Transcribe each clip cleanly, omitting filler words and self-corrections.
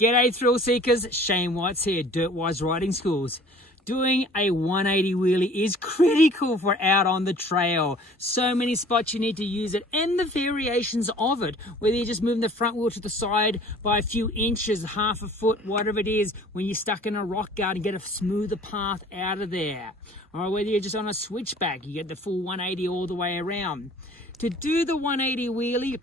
G'day thrill seekers, Shane Watts here, Dirtwise Riding Schools. Doing a 180 wheelie is critical for out on the trail. So many spots you need to use it and the variations of it, whether you're just moving the front wheel to the side by a few inches, half a foot, whatever it is, when you're stuck in a rock garden, get a smoother path out of there. Or whether you're just on a switchback, you get the full 180 all the way around. To do the 180 wheelie,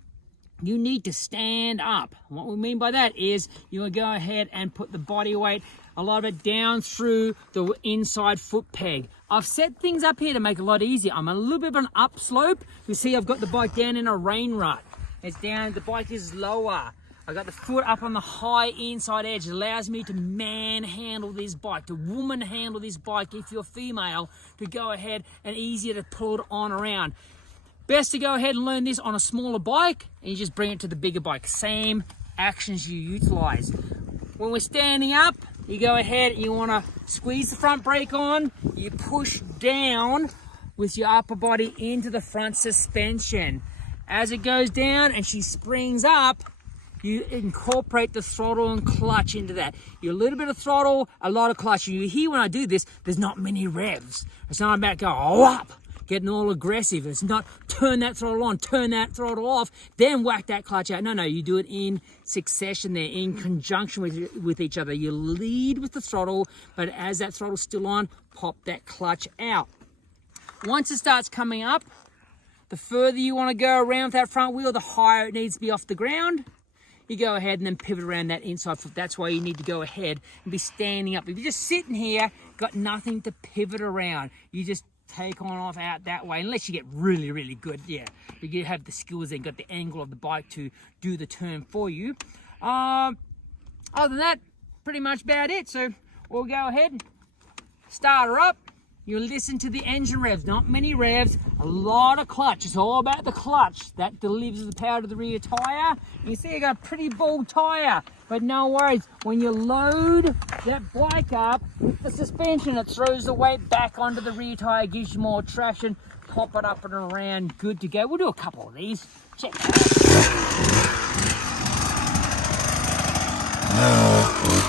you need to stand up. What we mean by that is you will go ahead and put the body weight, a lot of it down through the inside foot peg. I've set things up here to make it a lot easier. I'm a little bit of an upslope. You see I've got the bike down in a rain rut. It's down, the bike is lower. I got the foot up on the high inside edge. It allows me to manhandle this bike, to woman handle this bike if you're female, to go ahead and easier to pull it on around. Best to go ahead and learn this on a smaller bike and you just bring it to the bigger bike. Same actions you utilize. When we're standing up, you go ahead and you want to squeeze the front brake on. You push down with your upper body into the front suspension. As it goes down and she springs up, you incorporate the throttle and clutch into that. You're a little bit of throttle, a lot of clutch. You hear when I do this, there's not many revs. It's not about going, oh, up. Getting all aggressive. It's not turn that throttle on, turn that throttle off, then whack that clutch out. No, you do it in succession there, in conjunction with each other. You lead with the throttle, but as that throttle's still on, pop that clutch out. Once it starts coming up, the further you want to go around with that front wheel, the higher it needs to be off the ground. You go ahead and then pivot around that inside foot. That's why you need to go ahead and be standing up. If you're just sitting here, got nothing to pivot around. You just take on off out that way, unless you get really good. Yeah, you have the skills and got the angle of the bike to do the turn for you. Other than that, pretty much about it. So we'll go ahead, start her up. You listen to the engine revs, not many revs, a lot of clutch. It's all about the clutch. That delivers the power to the rear tire. You see I got a pretty bald tire, but no worries. When you load that bike up with the suspension, it throws the weight back onto the rear tire, gives you more traction, pop it up and around, good to go. We'll do a couple of these. Check that out.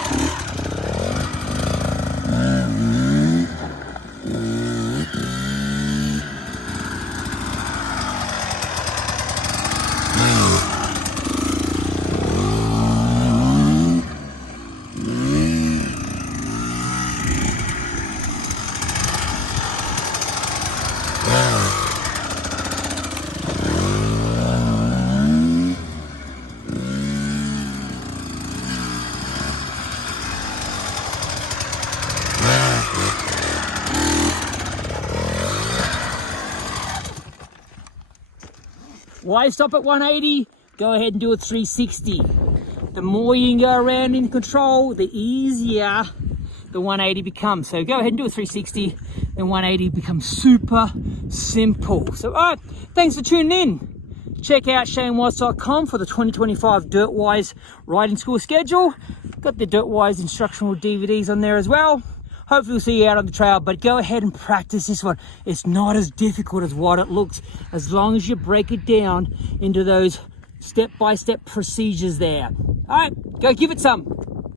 Why stop at 180? Go ahead and do a 360. The more you can go around in control, the easier the 180 becomes. So go ahead and do a 360, then 180 becomes super simple. So, all right, thanks for tuning in. Check out shanewatts.com for the 2025 Dirtwise Riding School schedule. Got the Dirtwise instructional DVDs on there as well. Hopefully we'll see you out on the trail, but go ahead and practice this one. It's not as difficult as what it looks, as long as you break it down into those step-by-step procedures there. All right, go give it some.